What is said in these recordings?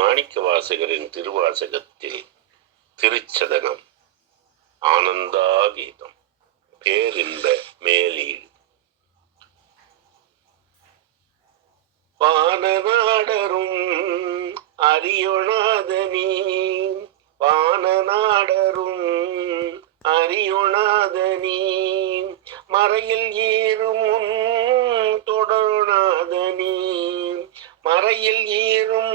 மாணிக்க வாசகரின் திருவாசகத்தில் திருச்சதனம் ஆனந்தா கீதம் பேரின்ப மேலீடு. வானநாடரும் அறியொணாதனி வானநாடரும் அறியொணாதனி மறையில் ஏறும் முன் தொடருணாதனி மறையில் ஏறும்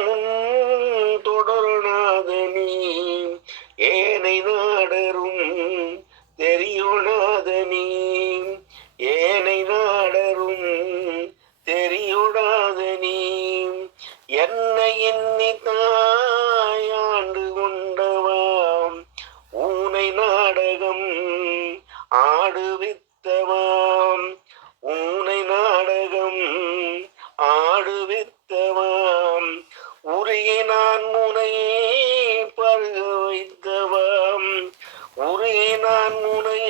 ஆடுவித்தவாம் ஊனை நாடகம் ஆடுவித்தவாம் உரிய நான் முனை பருக வைத்தவாம் உரிய நான் முனை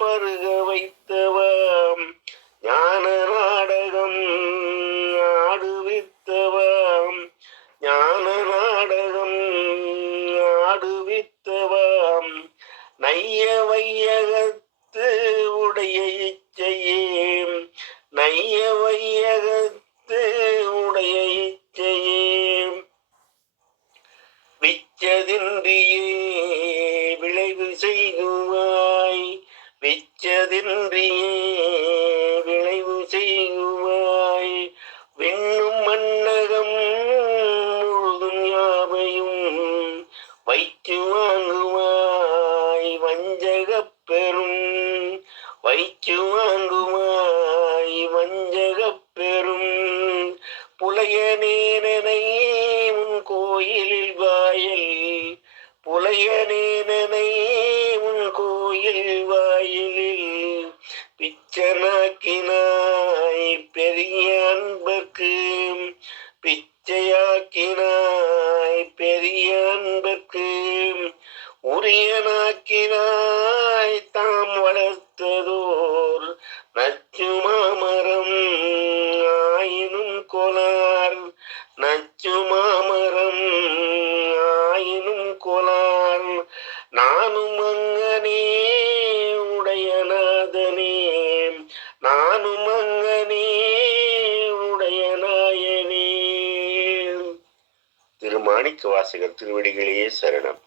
பருக வைத்தவாம் ஞான நாடகம் ஆடுவித்தவாம் ஞான நாடகம் ஆடுவித்தவாம் நைய வையகத் உடைய இச்சையே நைய வையகத்து உடைய இச்சையே விச்சதின்றியே விளைவு செய்குவாய் விச்சதின்றியே விளைவு செய்குவாய் விண்ணும் மன்னகம் முழுதும் யாவையும் வைத்து வைத்து வாங்குமாய் வஞ்சகப் பெரும் புலைய நேனனை உன் கோயிலில் வாயில். புலைய நேனனை உன் கோயில் வாயிலில். பிச்சனாக்கினாய் பெரிய அன்பர்க்கு. பிச்சையாக்கினாய் பெரிய அன்பர்க்கு. உரியனாக்கினாய் வளர்த்ததோர் நச்சு மாமரம் ஆயினும் கொலார் நச்சு மாமரம் ஆயினும் கொலார் நானும் அங்கனே உடையநாதனே. நானும் அங்கனே உடையநாயனே. திருமாணிக்க வாசகர் திருவடிகளையே சரணம்.